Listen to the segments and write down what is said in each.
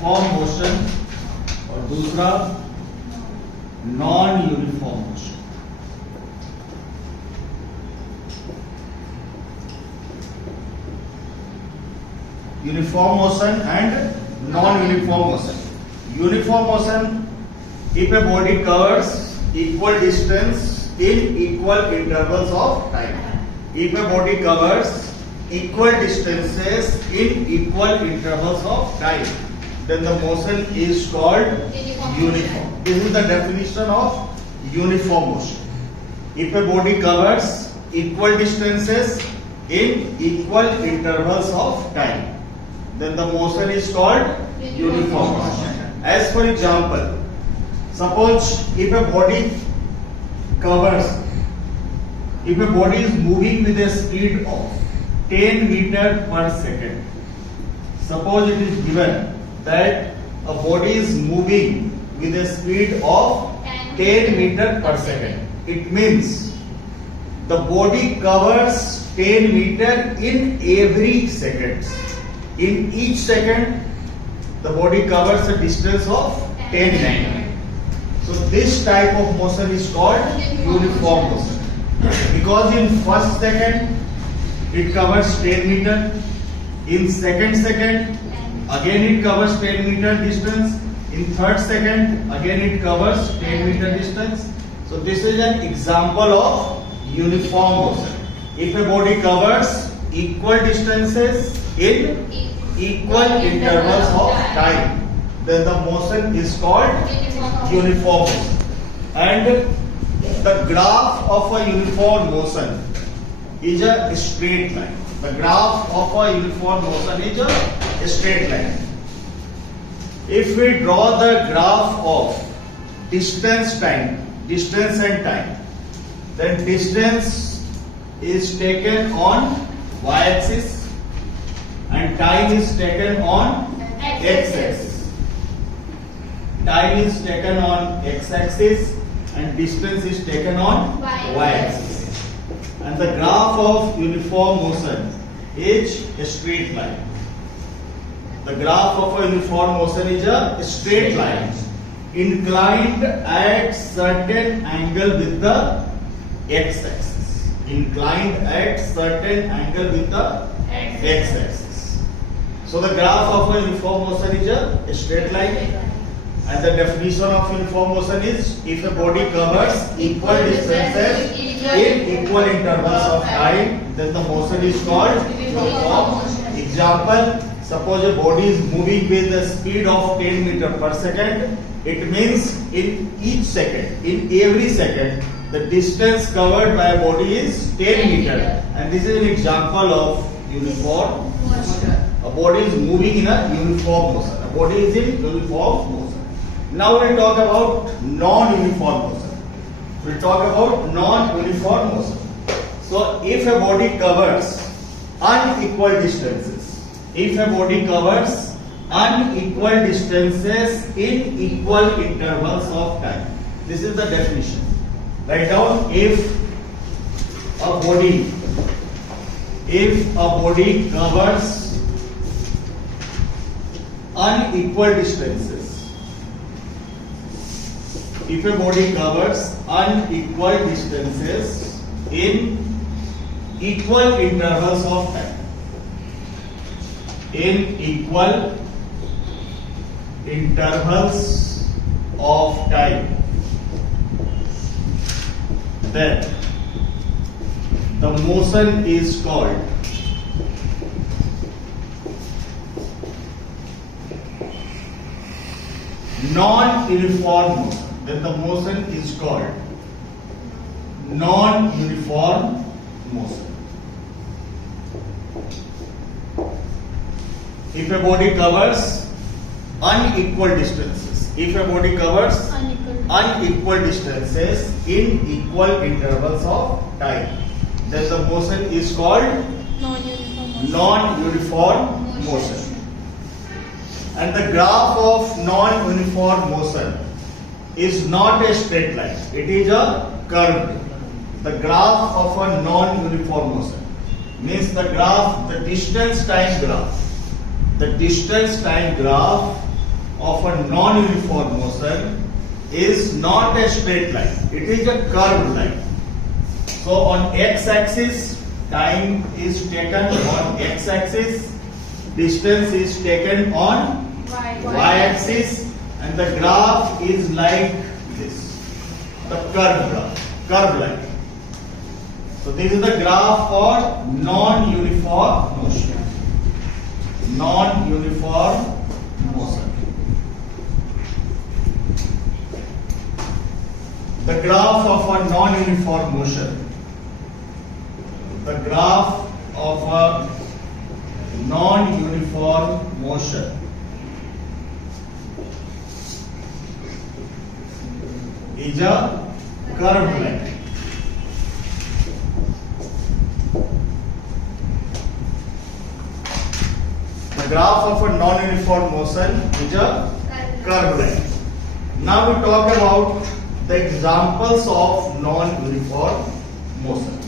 Uniform motion और दूसरा non uniform motion. Uniform motion and non-uniform motion. Uniform motion, if a body covers equal distance in equal intervals of time. If a body covers equal distances in equal intervals of time, then the motion is called uniform. This is the definition of uniform motion. If a body covers equal distances in equal intervals of time, then the motion is called uniform motion. As for example, suppose if a body is moving with a speed of 10 meter per second. Suppose it is given that a body is moving with a speed of 10 meter per second. It means the body covers 10 meter in every second. In each second, the body covers a distance of 10 meters. So this type of motion is called uniform motion. Because in first second, it covers 10 meter. In second, again it covers 10 meter distance. In third second, again it covers 10 meter distance. So this is an example of uniform motion. If a body covers equal distances in equal intervals of time, then the motion is called uniform motion. And the graph of a uniform motion is a straight line. The graph of a uniform motion is a straight line. If we draw the graph of distance and time, then distance is taken on y-axis and time is taken on x-axis. Time is taken on x-axis and distance is taken on y-axis. And the graph of uniform motion is a straight line. The graph of a uniform motion is a straight line, inclined at certain angle with the x-axis. Inclined at certain angle with the x-axis. So the graph of a uniform motion is a straight line. And the definition of uniform motion is if a body covers equal distances in equal intervals of time, then the motion is called uniform. Example, suppose a body is moving with a speed of 10 meter per second. It means in each second, in every second, the distance covered by a body is 10 meter. And this is an example of uniform motion. A body is moving in a uniform motion. A body is in uniform motion. Now we'll talk about non-uniform motion. We'll talk about non-uniform motion. So if a body covers unequal distances, if a body covers unequal distances in equal intervals of time, this is the definition. Write down if a body covers unequal distances. If a body covers unequal distances in equal intervals of time, in equal intervals of time, then the motion is called non-uniform motion. Then the motion is called non-uniform motion. If a body covers unequal distances, if a body covers unequal distances in equal intervals of time, then the motion is called non-uniform motion. And the graph of non-uniform motion is not a straight line, it is a curve. The graph of a non-uniform motion means the graph, the distance time graph of a non-uniform motion is not a straight line. It is a curved line. So on x-axis, time is taken on x-axis, distance is taken on y-axis, and the graph is like this, the curved line. So this is the graph for non-uniform motion. Non-uniform motion. The graph of a non-uniform motion. The graph of a non-uniform motion is a curved line. The graph of a non-uniform motion is a curved line. Now we talk about the examples of non-uniform motion.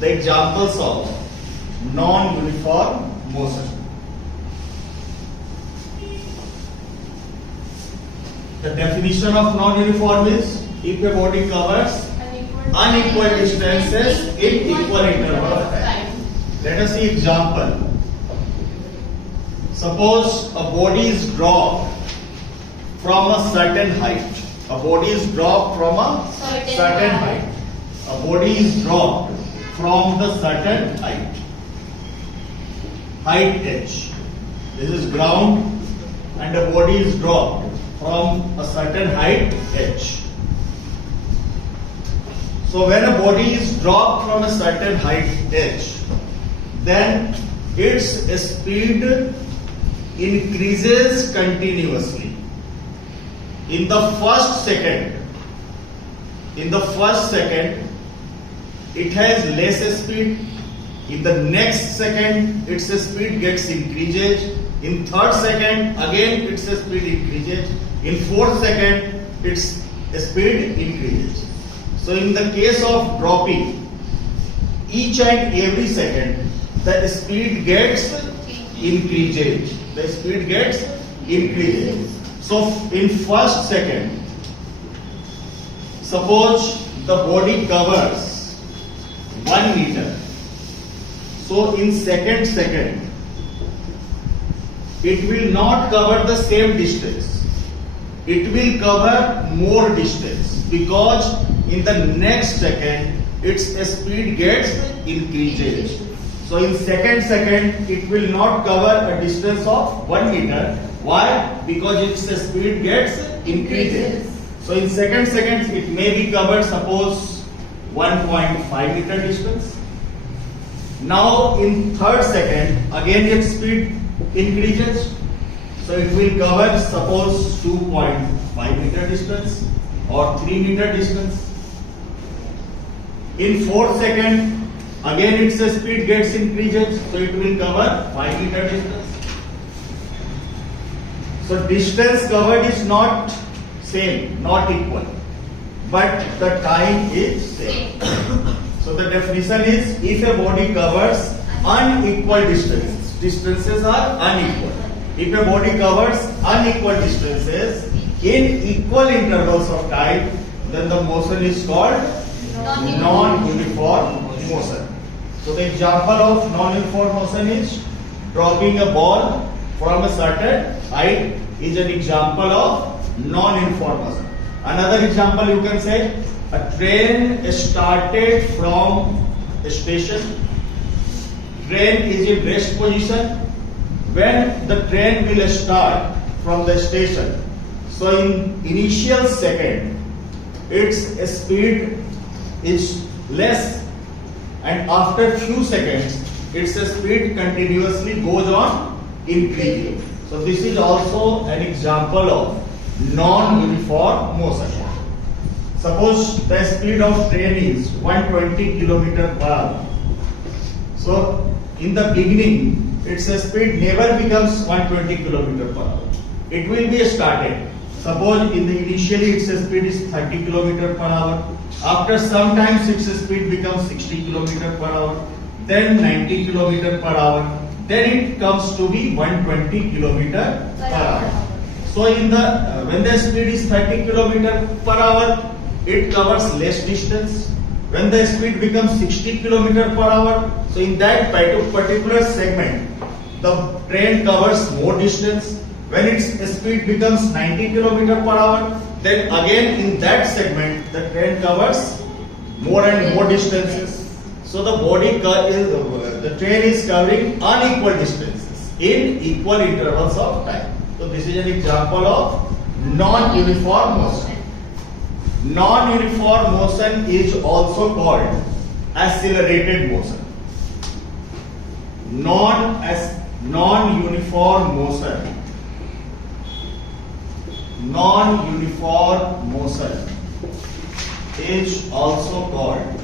The examples of non-uniform motion. The definition of non-uniform is if a body covers unequal distances in equal interval of time. Let us see example. Suppose a body is dropped from a certain height. A body is dropped from a certain height. A body is dropped from the certain height. Height h. This is ground, and a body is dropped from a certain height h. So when a body is dropped from a certain height h, then its speed increases continuously. In the first second, it has less speed. In the next second, its speed gets increases. In third second, again its speed increases. In fourth second, its speed increases. So in the case of dropping, each and every second, the speed gets increases. The speed gets increases. So in first second, suppose the body covers 1 meter. So in second, it will not cover the same distance. It will cover more distance because in the next second, its speed gets increases. So in second, it will not cover a distance of 1 meter. Why? Because its speed gets increases. So in second, it may be covered, suppose 1.5 meter distance. Now in third second, again its speed increases. So it will cover, suppose 2.5 meter distance or 3 meter distance. In fourth second, again its speed gets increases. So it will cover 5 meter distance. So distance covered is not same, not equal, but the time is same. So the definition is if a body covers unequal distances, distances are unequal. If a body covers unequal distances in equal intervals of time, then the motion is called non-uniform motion. So the example of non-uniform motion is dropping a ball from a certain height is an example of non-uniform motion. Another example you can say a train started from a station. Train is in rest position. When the train will start from the station, so in initial second, its speed is less, and after few seconds, its speed continuously goes on increasing. So this is also an example of non-uniform motion. Suppose the speed of train is 120 km per hour. So in the beginning, its speed never becomes 120 km per hour. It will be started. Suppose initially its speed is 30 km per hour. After some time its speed becomes 60 km per hour. Then 90 km per hour. Then it comes to be 120 km per hour. So in the when the speed is 30 kilometer per hour, it covers less distance. When the speed becomes 60 kilometer per hour, so in that particular segment, the train covers more distance. When its speed becomes 90 kilometer per hour, then again in that segment, the train covers more and more distances. So the the train is covering unequal distances in equal intervals of time. So this is an example of non-uniform motion. Non-uniform motion is also called accelerated motion. Non-uniform motion. Non-uniform motion is also called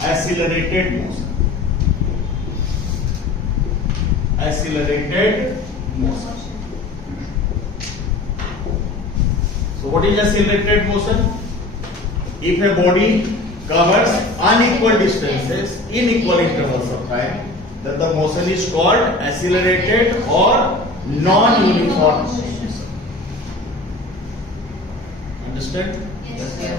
accelerated motion. Accelerated motion. So what is accelerated motion? If a body covers unequal distances in equal intervals of time, then the motion is called accelerated or non-uniform motion. Understand? Yes, sir.